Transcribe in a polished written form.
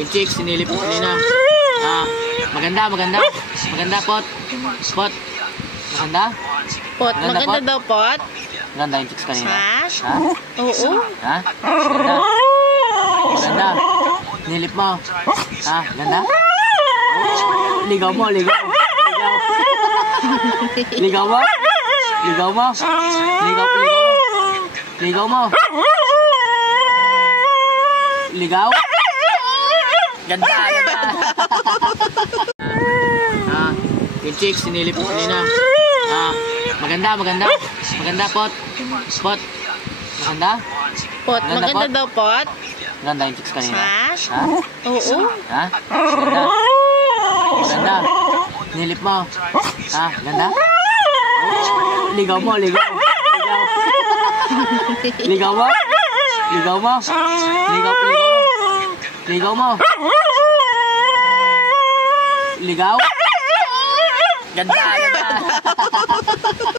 Yung chicks, sinilip mo kanina. Maganda, maganda. Maganda, Pot. Pot. Maganda? Pot, maganda daw, Pot. Maganda yung chicks kanina. Ha? Oo. Ha? Maganda. Maganda. Sinilip mo. Maganda? Ligaw mo, ligaw. Ligaw. Ligaw mo? Ligaw mo? Ligaw, ligaw mo. Ligaw mo. Ligaw? Ganda, ganda. Yung chicks, sinilip mo kanina. Maganda, maganda. Maganda, Pot. Pot. Maganda? Pot, maganda daw, Pot. Maganda yung chicks kanina. Ha? Oo. Maganda. Maganda. Sinilip mo. Maganda? Ligaw mo, ligaw. Ligaw. Ligaw mo? Ligaw mo? Ligaw, ligaw mo. Ligaw mo. Ligaw? Ganda, ganda.